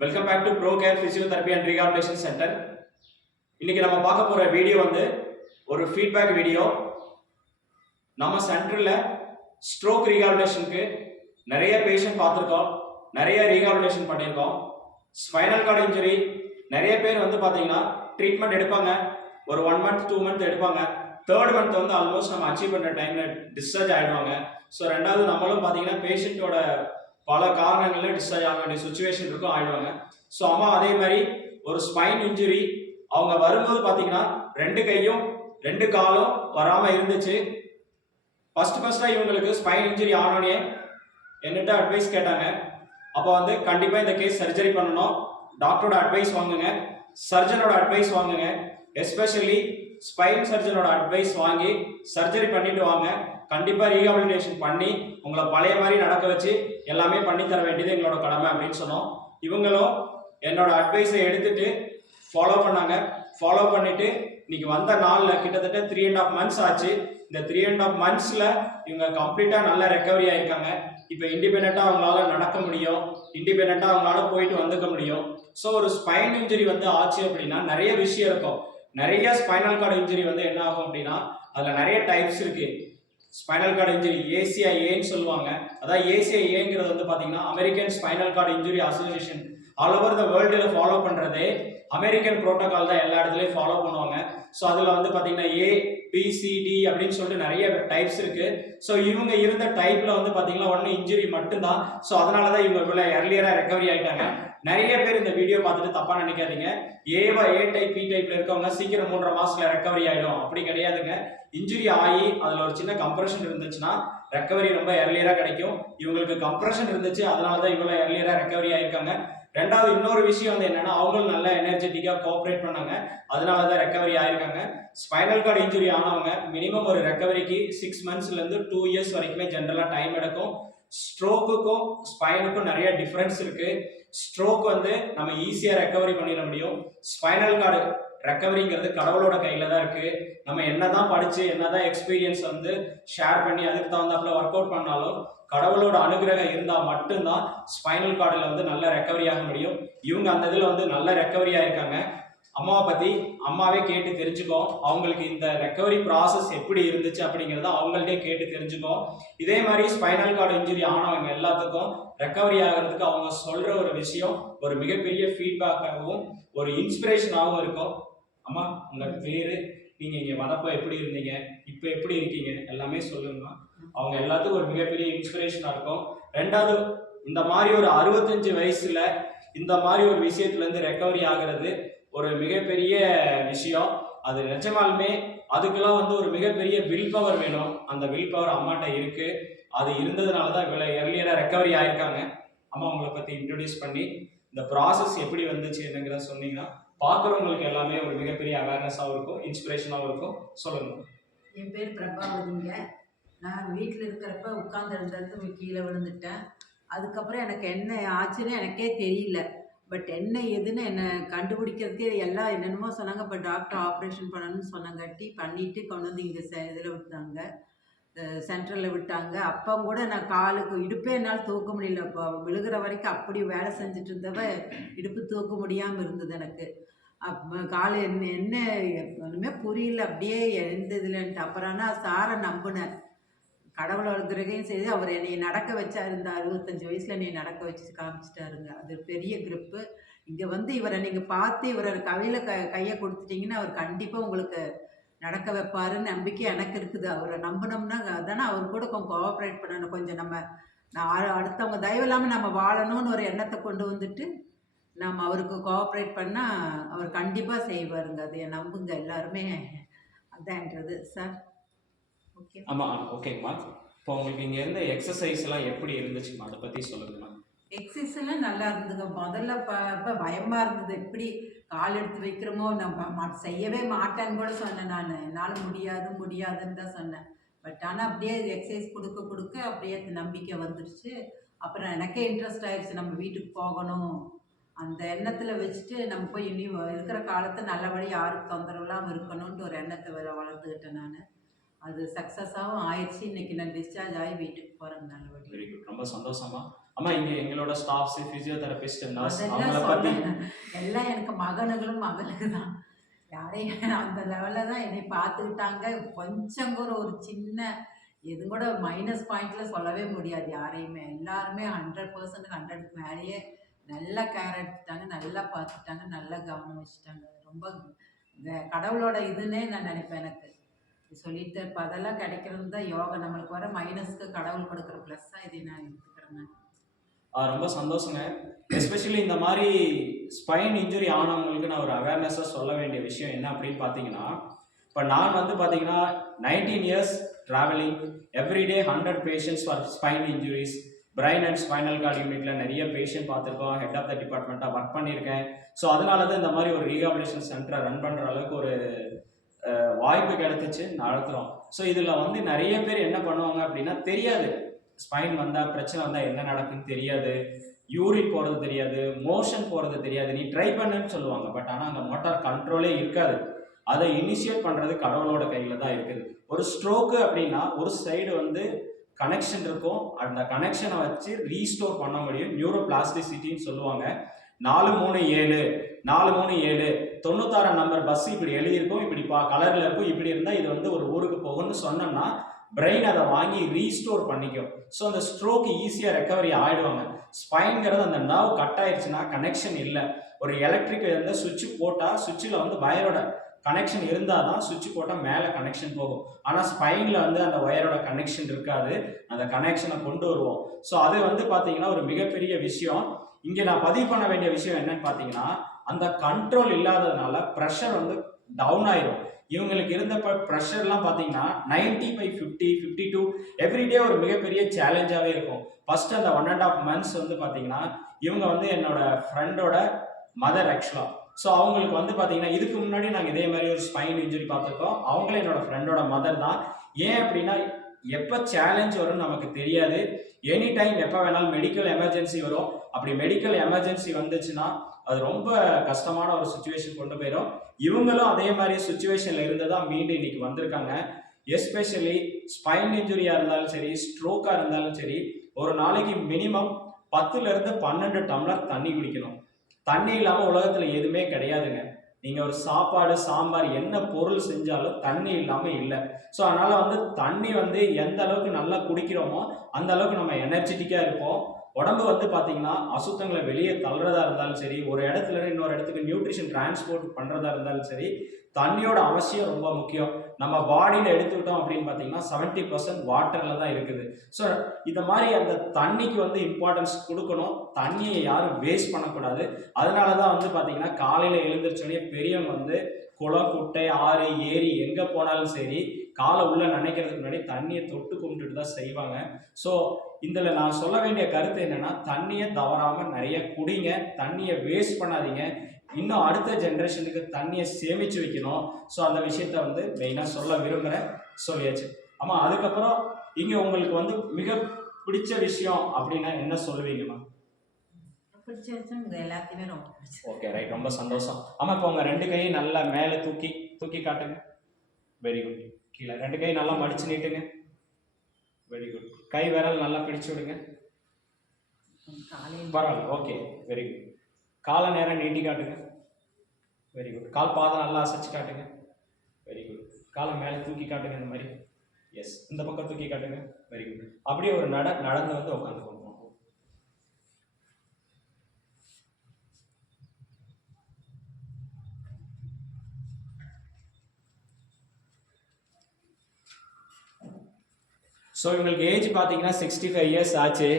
Welcome back to Pro Care physiotherapy and rehabilitation centre இன்னைக்கு நம்ம பார்க்க போற வீடியோ வந்து ஒரு ஃபீட்பேக் வீடியோ நம்ம சென்டரில் ஸ்ட்ரோக் ரீஹாபிலேஷனுக்கு நிறைய பேஷண்ட் பார்த்துருக்கோம். நிறைய ரீஹாபிலேஷன் பண்ணியிருக்கோம். ஸ்பைனல் கார்டு இன்ஜுரி நிறைய பேர் வந்து பார்த்தீங்கன்னா ட்ரீட்மெண்ட் எடுப்பாங்க. ஒரு ஒன் மந்த் டூ மந்த் எடுப்பாங்க. தேர்ட் மந்த் வந்து ஆல்மோஸ்ட் நம்ம அச்சீவ் பண்ணுற டைமில் டிஸ்சார்ஜ் ஆகிடுவாங்க ஸோ ரெண்டாவது நம்மளும் பார்த்தீங்கன்னா பேஷண்ட்டோட பல காரணங்களில் டிஸ்டர்ஜ் ஆக வேண்டிய சுச்சுவேஷன் இருக்கும் ஆயிடுவாங்க. ஸோ அம்மா அதே மாதிரி ஒரு ஸ்பைன் இன்ஜுரி அவங்க வரும்போது பார்த்தீங்கன்னா ரெண்டு கையும் ரெண்டு காலும் வராமல் இருந்துச்சு. ஃபஸ்ட்டு ஃபஸ்ட்டாக இவங்களுக்கு ஸ்பைன் இன்ஜுரி ஆனோடனே என்னிட்ட அட்வைஸ் கேட்டாங்க. அப்போ வந்து கண்டிப்பாக இந்த கேஸ் சர்ஜரி பண்ணணும். டாக்டரோட அட்வைஸ் வாங்குங்க. சர்ஜனோட அட்வைஸ் வாங்குங்க. எஸ்பெஷலி ஸ்பைன் சர்ஜனோட அட்வைஸ் வாங்கி சர்ஜரி பண்ணிட்டு வாங்க. கண்டிப்பாக ரீஹாபிலிட்டேஷன் பண்ணி உங்களை பழைய மாதிரி நடக்க வச்சு எல்லாமே பண்ணி தர வேண்டியது எங்களோட கடமை அப்படின்னு சொன்னோம். இவங்களும் என்னோட அட்வைஸை எடுத்துட்டு ஃபாலோ பண்ணாங்க. ஃபாலோ பண்ணிட்டு இன்னைக்கு வந்த நாளில் கிட்டத்தட்ட த்ரீ அண்ட் ஆஃப் மந்த்ஸ் ஆச்சு. இந்த த்ரீ அண்ட் ஆஃப் மந்த்ஸில் இவங்க கம்ப்ளீட்டாக நல்ல ரெக்கவரி ஆயிருக்காங்க. இப்போ இண்டிபெண்ட்டாக அவங்களால நடக்க முடியும். இண்டிபெண்ட்டாக அவங்களால போயிட்டு வந்துக்க முடியும். ஸோ ஒரு ஸ்பைன் இன்ஜுரி வந்து ஆச்சு அப்படின்னா நிறைய விஷயம் இருக்கும். நிறைய ஸ்பைனல் கார்டு இன்ஜுரி வந்து என்ன ஆகும் அப்படின்னா அதில் நிறைய டைப்ஸ் இருக்குது ஸ்பைனல் கார்டு இன்ஜுரி ஏசிஐஏன்னு சொல்லுவாங்க. அதான் ஏசிஐஏங்கிறது வந்து பார்த்தீங்கன்னா American spinal cord injury association all over the வேர்ல்டில் ஃபாலோ பண்ணுறதே அமெரிக்கன் ப்ரோட்டோகால் தான் எல்லா இடத்துலையும் ஃபாலோ பண்ணுவாங்க. ஸோ அதில் வந்து பார்த்தீங்கன்னா ஏ பிசிடி அப்படின்னு சொல்லிட்டு நிறைய டைப்ஸ் இருக்குது ஸோ இவங்க இருந்த டைப்பில் வந்து பார்த்தீங்கன்னா ஒன்று இன்ஜுரி மட்டும்தான். ஸோ அதனால தான் இவங்க இவ்வளோ எர்லியராக ரெக்கவரி ஆயிட்டாங்க. நிறைய பேர் இந்த வீடியோ பார்த்துட்டு தப்பா நினைக்காதீங்க. ஏவா ஏ டைப் பி டைப்ல இருக்கவங்க சீக்கிரம் மூன்றரை மாசத்துல ரெக்கவரி ஆயிடும். அப்படி கிடையாதுங்க. இன்ஜுரி ஆகி அதுல ஒரு சின்ன கம்ப்ரெஷன் இருந்துச்சுன்னா ரெக்கவரி ரொம்ப எர்லியரா கிடைக்கும். இவங்களுக்கு கம்ப்ரெஷன் இருந்துச்சு அதனால தான் இவ்வளோ எர்லியரா ரெக்கவரி ஆயிருக்காங்க. ரெண்டாவது இன்னொரு விஷயம் வந்து என்னன்னா அவங்களும் நல்லா எனர்ஜெட்டிக்காக கோஆப்ரேட் பண்ணாங்க. அதனால தான் ரெக்கவரி ஆயிருக்காங்க. ஸ்பைனல் கார்டு இன்ஜுரி ஆனவங்க மினிமம் ஒரு ரெக்கவரிக்கு சிக்ஸ் மந்த்ஸ்ல இருந்து டூ இயர்ஸ் வரைக்குமே ஜென்ரலா டைம் எடுக்கும். ஸ்ட்ரோக்குக்கும் ஸ்பைனுக்கும் நிறைய டிஃப்ரென்ஸ் இருக்கு. ஸ்ட்ரோக் வந்து நம்ம ஈஸியாக ரெக்கவரி பண்ணிட முடியும். ஸ்பைனல் கார்டு ரெக்கவரிங்கிறது கடவுளோட கையில தான் இருக்கு. நம்ம என்னதான் படிச்சு என்னதான் எக்ஸ்பீரியன்ஸ் வந்து ஷேர் பண்ணி அதுக்கு தகுந்தாப்புல ஒர்க் அவுட் பண்ணாலும் கடவுளோட அனுகிரகம் இருந்தால் மட்டும்தான் ஸ்பைனல் கார்டில் வந்து நல்ல ரெக்கவரி ஆக முடியும். இவங்க அந்த இதில் வந்து நல்ல ரெக்கவரி ஆயிருக்காங்க. அம்மாவை பத்தி அம்மாவே கேட்டு தெரிஞ்சுக்கோ. அவங்களுக்கு இந்த ரெக்கவரி ப்ராசஸ் எப்படி இருந்துச்சு அப்படிங்கிறத அவங்கள்ட்டே கேட்டு தெரிஞ்சுக்கோ. இதே மாதிரி ஸ்பைனல் கார்டு இன்ஜுரி ஆனவங்க எல்லாத்துக்கும் ரெக்கவரி ஆகிறதுக்கு அவங்க சொல்ற ஒரு விஷயம் ஒரு மிகப்பெரிய ஃபீட்பேக்காகவும் ஒரு இன்ஸ்பிரேஷனாகவும் இருக்கும். அம்மா உங்க பேரு நீங்க இங்க வரப்போ எப்படி இருந்தீங்க இப்போ எப்படி இருக்கீங்க எல்லாமே சொல்லுங்கம்மா அவங்க எல்லாத்துக்கும் ஒரு மிகப்பெரிய இன்ஸ்பிரேஷனா இருக்கும். ரெண்டாவது இந்த மாதிரி ஒரு அறுபத்தஞ்சு வயசுல இந்த மாதிரி ஒரு விஷயத்துல இருந்து ரெக்கவரி ஆகிறது ஒரு மிகப்பெரிய விஷயம். அது நிஜமாலுமே அதுக்கெல்லாம் வந்து ஒரு மிகப்பெரிய வில் பவர் வேணும். அந்த வில் பவர் அம்மாட்ட இருக்கு. அது இருந்ததுனால தான் இவ்வளோ எர்லியராக ரெக்கவரி ஆயிருக்காங்க. அம்மா உங்களை பற்றி இன்ட்ரடியூஸ் பண்ணி இந்த ப்ராசஸ் எப்படி வந்துச்சு என்னங்கிறத சொன்னீங்கன்னா பார்க்குறவங்களுக்கு எல்லாமே ஒரு மிகப்பெரிய அவேர்னஸாகவும் இருக்கும் இன்ஸ்பிரேஷனாகவும் இருக்கும். சொல்லுங்க. என் பேர் பிரபாவதிங்க நான் வீட்டில் இருக்கிறப்ப உட்கார்ந்து இடத்துல கீழே விழுந்துட்டேன். அதுக்கப்புறம் எனக்கு என்ன ஆச்சுன்னு எனக்கே தெரியல. பட் என்ன ஏதுன்னு என்னை கண்டுபிடிக்கிறதுக்கே எல்லாம் என்னென்னமோ சொன்னாங்க. இப்போ டாக்டர் ஆப்ரேஷன் பண்ணணும்னு சொன்னங்காட்டி பண்ணிட்டு கொண்டு வந்து இங்கே செ இதில் விட்டாங்க. சென்ட்ரலில் விட்டாங்க. அப்போ கூட நான் காலுக்கு இடுப்பே என்னால் தூக்க முடியல. இப்போ விழுகிற வரைக்கும் அப்படி வேலை செஞ்சுட்டு இருந்தவ இடுப்பு தூக்க முடியாமல் இருந்தது எனக்கு. அப்போ கால் என்ன என்ன ஒன்றுமே புரியல. அப்படியே எந்த இதுலன்ட்டு. அப்புறம் ஆனால் சாரை நம்பினேன். கடவுள் கிரகையும் செய்து அவர் என்னை நடக்க வச்சா இந்த அறுபத்தஞ்சு வயசில் என்னை நடக்க வச்சு காமிச்சிட்டாருங்க. அது பெரிய கிரிப்பு. இங்கே வந்து இவரை நீங்கள் பார்த்து இவரை கவையில் க கையை கொடுத்துட்டீங்கன்னா அவர் கண்டிப்பாக உங்களுக்கு நடக்க வைப்பாருன்னு நம்பிக்கை எனக்கு இருக்குது. அவரை நம்பினோம்னா தானே அவர் கூட கொஞ்சம் கோஆப்ரேட் பண்ணணும். கொஞ்சம் நம்ம நான் அடுத்தவங்க தயவு இல்லாமல் நம்ம வாழணும்னு ஒரு எண்ணத்தை கொண்டு வந்துட்டு நம்ம அவருக்கு கோஆப்ரேட் பண்ணால் அவர் கண்டிப்பாக செய்வாருங்க. அதை நம்புங்க. எல்லாருமே அதான்ன்றது சார்? ஓகே ஆமா ஓகேங்கம்மா இப்போ உங்களுக்கு இங்க இருந்த எக்ஸசைஸ் எல்லாம் எப்படி இருந்துச்சுமா அதை பத்தி சொல்லுங்கம்மா எக்ஸசைஸ் எல்லாம் நல்லா இருந்ததுங்க. முதல்ல இப்போ பயமாக இருந்தது. எப்படி கால் எடுத்து வைக்கிறோமோ நம்ம செய்யவே மாட்டேன்னு கூட சொன்னேன் நான். என்னால் முடியாது முடியாதுன்னு தான் சொன்னேன். பட் ஆனால் அப்படியே எக்ஸசைஸ் கொடுக்க கொடுக்க அப்படியே நம்பிக்கை வந்துடுச்சு அப்புறம் எனக்கே இன்ட்ரெஸ்ட் ஆயிடுச்சு நம்ம வீட்டுக்கு போகணும். அந்த எண்ணத்தில் வச்சுட்டு நம்ம போய் இனி இருக்கிற காலத்தை நல்லபடி யாருக்கு தொந்தரவு இல்லாமல் இருக்கணும்ன்ட்டு ஒரு எண்ணத்தை வளர்த்துக்கிட்டேன் நான். அது சக்ஸஸாகவும் ஆயிடுச்சு. இன்னைக்கு நான் டிஸ்சார்ஜ் ஆகி வீட்டுக்கு போகிறேன் நல்லபடி வெரி குட் ரொம்ப சந்தோஷமா. அம்மா இங்க எங்களோட ஸ்டாஃப்ஸ் பிசியோதெரபிஸ்ட் நர்ஸ் அவங்கள பத்தி. எல்லாம் எனக்கு மகனுகளும் மகளுக்கு தான். யாரையும் அந்த லெவலில் தான் என்னை பார்த்துக்கிட்டாங்க. கொஞ்சம் கூட ஒரு சின்ன எது கூட மைனஸ் பாயிண்ட்ல சொல்லவே முடியாது யாரையுமே. எல்லாருமே ஹண்ட்ரட் பர்சன்ட் ஹண்ட்ரடுக்கு மேலேயே நல்லா கேர் எடுத்துட்டாங்க நல்லா பார்த்துட்டாங்க நல்லா கவனம் வச்சுட்டாங்க ரொம்ப கடவுளோட இதுன்னே நான் நினைப்பேன் எனக்கு. சொல்லிட்டு இப்போ அதெல்லாம் கிடைக்கிறது தான் யோகா நம்மளுக்கு வர மைனஸ்க்கு கடவுள் கொடுக்குற ப்ளஸ்ஸாக இதை நான் எடுத்துக்கிறேங்க. ரொம்ப சந்தோஷங்க. எஸ்பெஷலி இந்த மாதிரி ஸ்பைன் இன்ஜுரி ஆனவங்களுக்கு நான் ஒரு அவேர்னஸாக சொல்ல வேண்டிய விஷயம் என்ன அப்படின்னு பார்த்தீங்கன்னா இப்போ நான் வந்து பார்த்தீங்கன்னா nineteen years travelling every day hundred patients for spine injuries brain and spinal cord யூனிட்ல நிறைய பேஷண்ட் பார்த்துருக்கோம். ஹெட் ஆஃப் த டிபார்ட்மெண்ட்டாக ஒர்க் பண்ணியிருக்கேன். ஸோ அதனால தான் இந்த மாதிரி ஒரு ரீஹாபிலேஷன் சென்டரை ரன் பண்ணுற அளவுக்கு ஒரு வாய்ப்பு கிடைச்சிச்சு நடத்துகிறோம் ஸோ இதில் வந்து நிறைய பேர் என்ன பண்ணுவாங்க அப்படின்னா தெரியாது. ஸ்பைன் வந்தால் பிரச்சனை வந்தால் என்ன நடக்குன்னு தெரியாது. யூரின் போகிறது தெரியாது. மோஷன் போகிறது தெரியாது. நீ ட்ரை பண்ணுன்னு சொல்லுவாங்க. பட் ஆனால் அந்த மோட்டார் கண்ட்ரோலே இருக்காது. அதை இனிஷியேட் பண்ணுறது கடவுளோட கையில் தான் இருக்குது. ஒரு ஸ்ட்ரோக்கு அப்படின்னா ஒரு சைடு வந்து கனெக்ஷன் இருக்கும். அந்த கனெக்ஷனை வச்சு ரீஸ்டோர் பண்ண முடியும். நியூரோ பிளாஸ்டிசிட்டின்னு சொல்லுவாங்க. நாலு மூணு ஏழு. நாலு மூணு ஏழு. தொண்ணூத்தாறு நம்பர் பஸ் இப்படி எழுதியிருக்கும் இப்படி பா கலரில் இருக்கும் இப்படி இருந்தால் இது வந்து ஒரு ஊருக்கு போகும்னு சொன்னோம்னா பிரெயின் அதை வாங்கி ரீஸ்டோர் பண்ணிக்கும். ஸோ அந்த ஸ்ட்ரோக்கு ஈஸியாக ரெக்கவரி ஆகிடுவாங்க ஸ்பைன்கிறது அந்த நர்வ் கட் ஆயிடுச்சுன்னா கனெக்ஷன் இல்லை. ஒரு எலக்ட்ரிக் வந்து சுவிட்ச் போட்டால் சுவிட்சில் வந்து வயரோட கனெக்ஷன் இருந்தால் தான் சுவிட்ச் போட்டால் மேலே கனெக்ஷன் போகும். ஆனால் ஸ்பைனில் வந்து அந்த ஒயரோட கனெக்ஷன் இருக்காது. அந்த கனெக்ஷனை கொண்டு வருவோம். ஸோ அது வந்து பார்த்தீங்கன்னா ஒரு மிகப்பெரிய விஷயம். இங்கே நான் பதிவு பண்ண வேண்டிய விஷயம் என்னன்னு பார்த்தீங்கன்னா அந்த கண்ட்ரோல் இல்லாததுனால ப்ரெஷர் வந்து டவுன் ஆயிரும். இவங்களுக்கு இருந்தப்ப ப்ரெஷர்லாம் பார்த்தீங்கன்னா ninety by fifty fifty two everyday ஒரு மிகப்பெரிய சேலஞ்சாகவே இருக்கும். ஃபர்ஸ்ட் அந்த ஒன் அண்ட் ஆஃப் மந்த்ஸ் வந்து பார்த்தீங்கன்னா இவங்க வந்து என்னோட ஃப்ரெண்டோட மதர் ஆக்சுவலாக ஸோ அவங்களுக்கு வந்து பார்த்தீங்கன்னா இதுக்கு முன்னாடி நாங்கள் இதே மாதிரி ஒரு ஸ்பைன் இன்ஜுரி பார்த்துருக்கோம். அவங்களே என்னோட ஃப்ரெண்டோட மதர் தான். ஏன் அப்படின்னா எப்போ சேலஞ்ச் வரும்னு நமக்கு தெரியாது. எனி டைம் எப்போ வேணாலும் மெடிக்கல் எமர்ஜென்சி வரும். அப்படி மெடிக்கல் எமர்ஜென்சி வந்துச்சுன்னா அது ரொம்ப கஷ்டமான ஒரு சுச்சுவேஷன் கொண்டு போயிடும். இவங்களும் அதே மாதிரி சுச்சுவேஷன்ல இருந்து தான் மீண்டு இன்னைக்கு வந்திருக்காங்க. எஸ்பெஷலி ஸ்பைன் இன்ஜுரியா இருந்தாலும் சரி ஸ்ட்ரோக்காக இருந்தாலும் சரி ஒரு நாளைக்கு மினிமம் பத்துல இருந்து பன்னெண்டு டம்ளர் தண்ணி குடிக்கணும். தண்ணி இல்லாமல் உலகத்தில் எதுவுமே கிடையாதுங்க. நீங்கள் ஒரு சாப்பாடு சாம்பார் என்ன பொருள் செஞ்சாலும் தண்ணி இல்லாமல் இல்லை. ஸோ அதனால் வந்து தண்ணி வந்து எந்த அளவுக்கு நல்லா குடிக்கிறோமோ அந்த அளவுக்கு நம்ம எனர்ஜெட்டிக்கா இருப்போம். உடம்பு வந்து பார்த்தீங்கன்னா அசுத்தங்களை வெளியே தள்ளுறதா இருந்தாலும் சரி ஒரு இடத்துல இருந்து இன்னொரு இடத்துக்கு நியூட்ரிஷன் டிரான்ஸ்போர்ட் பண்ணுறதா இருந்தாலும் சரி தண்ணியோட அவசியம் ரொம்ப முக்கியம். நம்ம பாடியில் எடுத்துக்கிட்டோம் அப்படின்னு பார்த்தீங்கன்னா செவன்ட்டி பர்சன்ட் வாட்டரில் தான் இருக்குது. ஸோ இந்த மாதிரி அந்த தண்ணிக்கு வந்து இம்பார்ட்டன்ஸ் கொடுக்கணும். தண்ணியை யாரும் வேஸ்ட் பண்ணக்கூடாது. அதனால தான் வந்து பார்த்தீங்கன்னா காலையில் எழுந்திரிச்சோடனே பெரியவங்க வந்து குளம் குட்டை ஆறு ஏரி எங்கே போனாலும் சரி காலை உள்ள நினைக்கிறதுக்கு முன்னாடி தண்ணியை தொட்டு கும்பிட்டுட்டு தான் செய்வாங்க. ஸோ இதில் நான் சொல்ல வேண்டிய கருத்து என்னென்னா தண்ணியை தவறாமல் நிறைய குடிங்க தண்ணியை வேஸ்ட் பண்ணாதீங்க. இன்னும் அடுத்த ஜென்ரேஷனுக்கு தண்ணியை சேமித்து வைக்கணும். ஸோ அந்த விஷயத்த வந்து மெயினாக சொல்ல விரும்புகிறேன் சொல்லியாச்சு. ஆமாம் அதுக்கப்புறம் இங்கே உங்களுக்கு வந்து மிக பிடிச்ச விஷயம் அப்படின்னா என்ன சொல்லுவீங்கம்மா? எல்லாத்தையுமே ரொம்ப பிடிச்சி ஓகே ரைட் ரொம்ப சந்தோஷம். ஆமாம் இப்போ உங்கள் ரெண்டு கையும் நல்லா மேலே தூக்கி தூக்கி காட்டுங்க. வெரி குட் கீழே. ரெண்டு கை நல்லா மடிச்சு நீட்டுங்க. வெரி குட் கை விரல் நல்லா பிடிச்சு விடுங்க. பரவாயில்ல. ஓகே வெரி குட் காலை நேரம் நீட்டி காட்டுங்க. வெரி குட் கால் பாதம் நல்லா அசைச்சு காட்டுங்க. வெரி குட் காலை மேலே தூக்கி காட்டுங்க இந்த மாதிரி. எஸ் இந்த பக்கம் தூக்கி காட்டுங்க. வெரி குட் அப்படியே ஒரு நட நடந்து வந்து உட்காந்துக்கோங்க. ஸோ இவங்களுக்கு ஏஜ் பார்த்தீங்கன்னா சிக்ஸ்டி ஃபைவ் இயர்ஸ் ஆச்சு.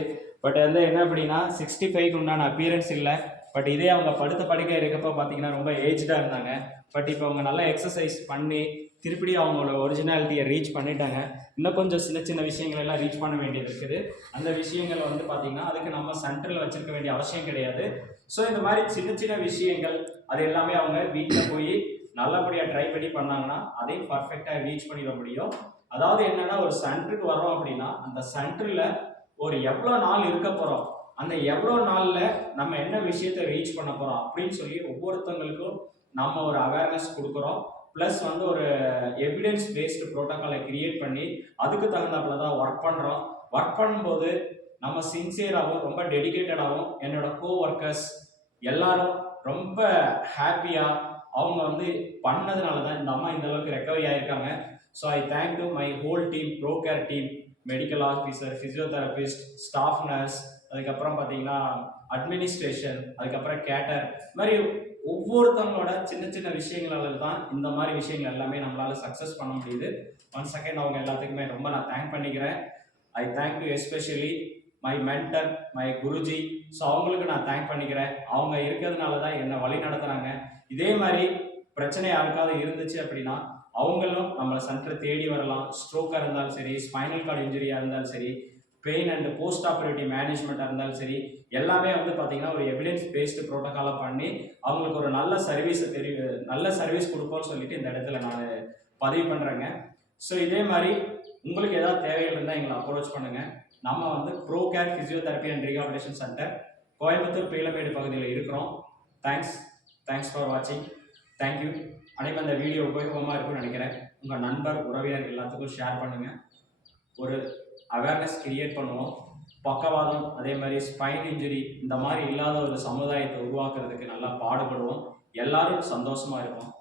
பட் வந்து என்ன அப்படின்னா சிக்ஸ்டி ஃபைவ்க்கு உண்டான அப்பியரன்ஸ் இல்லை. பட் இதே அவங்க படுத்த படுக்கை இருக்கப்போ பார்த்தீங்கன்னா ரொம்ப ஏஜ்டாக இருந்தாங்க. பட் இப்போ அவங்க நல்லா எக்ஸசைஸ் பண்ணி திருப்பி அவங்களோட ஒரிஜினாலிட்டியை ரீச் பண்ணிட்டாங்க. இன்னும் கொஞ்சம் சின்ன சின்ன விஷயங்கள் எல்லாம் ரீச் பண்ண வேண்டியது இருக்குது. அந்த விஷயங்கள் வந்து பார்த்திங்கன்னா அதுக்கு நம்ம சென்டரில் வச்சுருக்க வேண்டிய அவசியம் கிடையாது. ஸோ இந்த மாதிரி சின்ன சின்ன விஷயங்கள் அது எல்லாமே அவங்க வீட்டில் போய் நல்லபடியாக ட்ரை பண்ணி பண்ணாங்கன்னா அதையும் பர்ஃபெக்டாக ரீச் பண்ணிட முடியும். அதாவது என்னன்னா ஒரு சென்டருக்கு வரோம் அப்படின்னா அந்த சென்டரில் ஒரு எவ்வளோ நாள் இருக்க போகிறோம் அந்த எவ்வளோ நாளில் நம்ம என்ன விஷயத்தை ரீச் பண்ண போகிறோம் அப்படின்னு சொல்லி ஒவ்வொருத்தவங்களுக்கும் நம்ம ஒரு அவேர்னஸ் கொடுக்குறோம். ப்ளஸ் வந்து ஒரு எவிடன்ஸ் பேஸ்டு ப்ரோட்டோக்காலை கிரியேட் பண்ணி அதுக்கு தகுந்தாப்புல தான் ஒர்க் பண்ணுறோம் ஒர்க் பண்ணும்போது நம்ம சின்சியராகவும் ரொம்ப டெடிகேட்டடாகவும் என்னோட கோ ஒர்க்கர்ஸ் எல்லாரும் ரொம்ப ஹாப்பியாக அவங்க வந்து பண்ணதுனால தான் இந்த அம்மா இந்த அளவுக்கு ரெக்கவரி ஆகியிருக்காங்க so I thank to my whole team Pro Care team medical officer physiotherapist staff nurse அதுக்கப்புறம் பார்த்தீங்கன்னா அட்மினிஸ்ட்ரேஷன் அதுக்கப்புறம் கேட்டர் இது மாதிரி ஒவ்வொருத்தவங்களோட சின்ன சின்ன விஷயங்களால தான் இந்த மாதிரி விஷயங்கள் எல்லாமே நம்மளால சக்ஸஸ் பண்ண முடியுது. ஒன் செகண்ட் அவங்க எல்லாத்துக்குமே ரொம்ப நான் தேங்க் பண்ணிக்கிறேன். I thank you especially my mentor my Guruji. So அவங்களுக்கு நான் தேங்க் பண்ணிக்கிறேன். அவங்க இருக்கிறதுனால தான் என்னை வழி நடத்துகிறாங்க இதே மாதிரி பிரச்சனை யாருக்காவது இருந்துச்சு அப்படின்னா அவங்களும் நம்மளை சென்டரை தேடி வரலாம். ஸ்ட்ரோக்காக இருந்தாலும் சரி ஸ்பைனல் கார்டு இன்ஜுரியாக இருந்தாலும் சரி பெயின் அண்ட் போஸ்ட் ஆப்ரேட்டிவ் மேனேஜ்மெண்ட்டாக இருந்தாலும் சரி எல்லாமே வந்து பார்த்தீங்கன்னா ஒரு எவிடன்ஸ் பேஸ்டு ப்ரோட்டோக்காலாக பண்ணி அவங்களுக்கு ஒரு நல்ல சர்வீஸை தெரிய நல்ல சர்வீஸ் கொடுப்போம்னு சொல்லிட்டு இந்த இடத்துல நான் பதிவு பண்ணுறேங்க ஸோ இதே மாதிரி உங்களுக்கு ஏதாவது தேவைகள் இருந்தால் எங்களை அப்ரோச் பண்ணுங்கள் நம்ம வந்து Pro Care physiotherapy and rehabilitation centre Coimbatore Peelamedu பகுதியில் இருக்கிறோம். தேங்க்ஸ் தேங்க்ஸ் ஃபார் வாட்சிங் தேங்க்யூ அனைவரும் அந்த வீடியோ உபயோகமாக இருக்கும்னு நினைக்கிறேன். உங்கள் நண்பர் உறவினர் எல்லாத்துக்கும் ஷேர் பண்ணுங்கள் ஒரு அவேர்னஸ் கிரியேட் பண்ணுவோம். பக்கவாதம் அதே மாதிரி ஸ்பைன் இன்ஜுரி இந்த மாதிரி இல்லாத ஒரு சமுதாயத்தை உருவாக்குறதுக்கு நல்லா பாடுபடுவோம். எல்லாரும் சந்தோஷமாக இருப்போம்.